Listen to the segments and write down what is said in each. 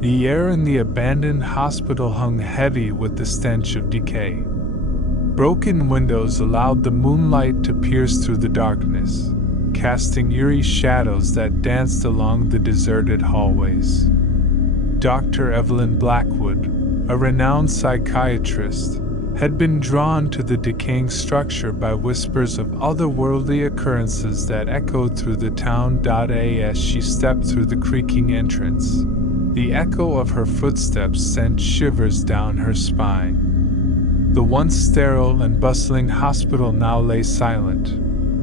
The air in the abandoned hospital hung heavy with the stench of decay. Broken windows allowed the moonlight to pierce through the darkness, casting eerie shadows that danced along the deserted hallways. Dr. Evelyn Blackwood, a renowned psychiatrist, had been drawn to the decaying structure by whispers of otherworldly occurrences that echoed through the town. As she stepped through the creaking entrance, the echo of her footsteps sent shivers down her spine. The once sterile and bustling hospital now lay silent,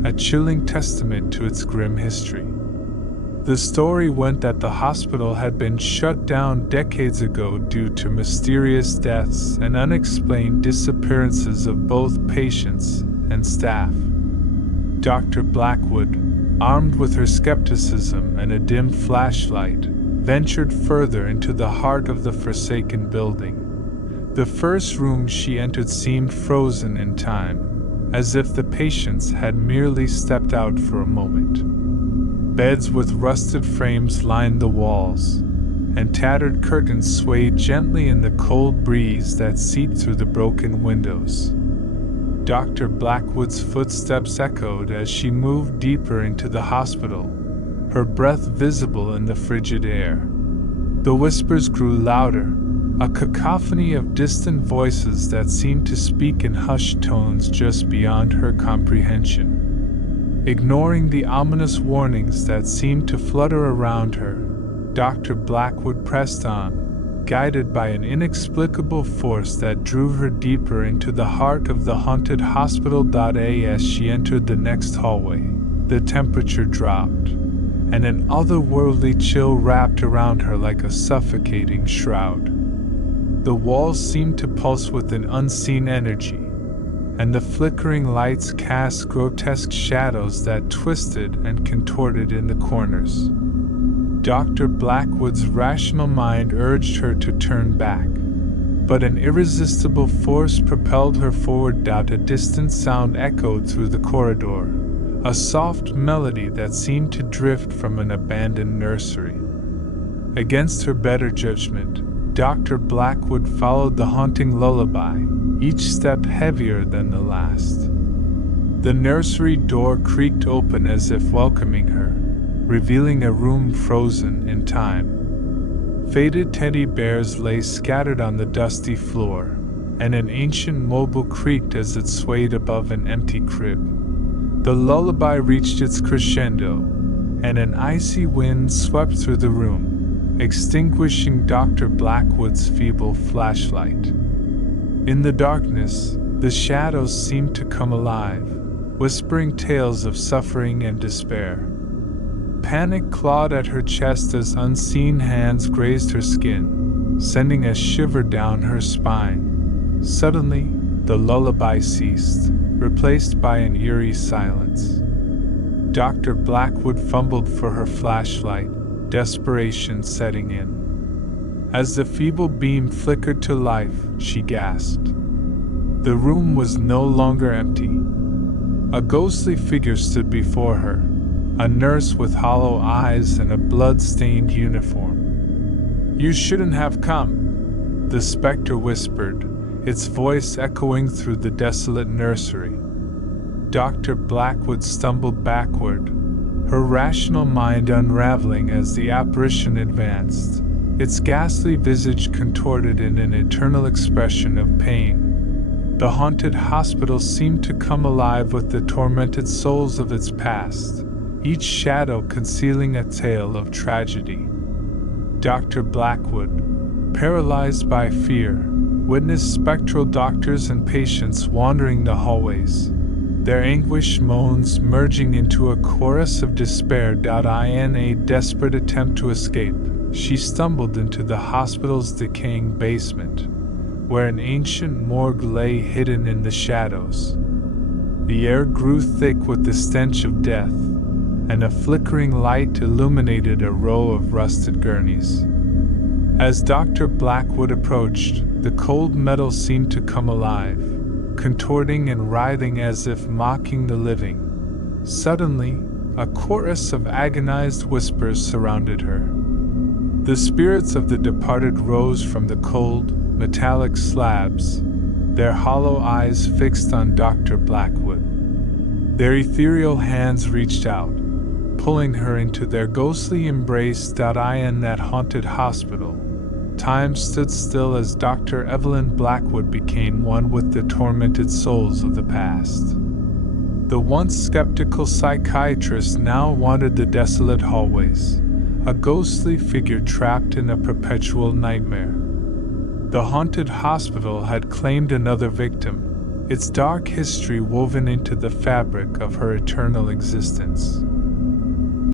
a chilling testament to its grim history. The story went that the hospital had been shut down decades ago due to mysterious deaths and unexplained disappearances of both patients and staff. Dr. Blackwood, armed with her skepticism and a dim flashlight, ventured further into the heart of the forsaken building. The first room she entered seemed frozen in time, as if the patients had merely stepped out for a moment. Beds with rusted frames lined the walls, and tattered curtains swayed gently in the cold breeze that seeped through the broken windows. Dr. Blackwood's footsteps echoed as she moved deeper into the hospital, her breath visible in the frigid air. The whispers grew louder, a cacophony of distant voices that seemed to speak in hushed tones just beyond her comprehension. Ignoring the ominous warnings that seemed to flutter around her, Dr. Blackwood pressed on, guided by an inexplicable force that drew her deeper into the heart of the haunted hospital. As she entered the next hallway, the temperature dropped, and an otherworldly chill wrapped around her like a suffocating shroud. The walls seemed to pulse with an unseen energy, and the flickering lights cast grotesque shadows that twisted and contorted in the corners. Dr. Blackwood's rational mind urged her to turn back, but an irresistible force propelled her forward. A distant sound echoed through the corridor, a soft melody that seemed to drift from an abandoned nursery. Against her better judgment, Dr. Blackwood followed the haunting lullaby, each step heavier than the last. The nursery door creaked open as if welcoming her, revealing a room frozen in time. Faded teddy bears lay scattered on the dusty floor, and an ancient mobile creaked as it swayed above an empty crib. The lullaby reached its crescendo, and an icy wind swept through the room, extinguishing Dr. Blackwood's feeble flashlight. In the darkness, the shadows seemed to come alive, whispering tales of suffering and despair. Panic clawed at her chest as unseen hands grazed her skin, sending a shiver down her spine. Suddenly, the lullaby ceased, replaced by an eerie silence. Dr. Blackwood fumbled for her flashlight, desperation setting in. As the feeble beam flickered to life, she gasped. The room was no longer empty. A ghostly figure stood before her, a nurse with hollow eyes and a blood-stained uniform. "You shouldn't have come," the specter whispered, its voice echoing through the desolate nursery. Dr. Blackwood stumbled backward, her rational mind unraveling as the apparition advanced, its ghastly visage contorted in an eternal expression of pain. The haunted hospital seemed to come alive with the tormented souls of its past, each shadow concealing a tale of tragedy. Dr. Blackwood, paralyzed by fear, witnessed spectral doctors and patients wandering the hallways, their anguished moans merging into a chorus of despair. In a desperate attempt to escape, she stumbled into the hospital's decaying basement, where an ancient morgue lay hidden in the shadows. The air grew thick with the stench of death, and a flickering light illuminated a row of rusted gurneys. As Dr. Blackwood approached, the cold metal seemed to come alive, contorting and writhing as if mocking the living. Suddenly, a chorus of agonized whispers surrounded her. The spirits of the departed rose from the cold, metallic slabs, their hollow eyes fixed on Dr. Blackwood. Their ethereal hands reached out, pulling her into their ghostly embrace. In that haunted hospital, time stood still as Dr. Evelyn Blackwood became one with the tormented souls of the past. The once skeptical psychiatrist now wandered the desolate hallways, a ghostly figure trapped in a perpetual nightmare. The haunted hospital had claimed another victim, its dark history woven into the fabric of her eternal existence.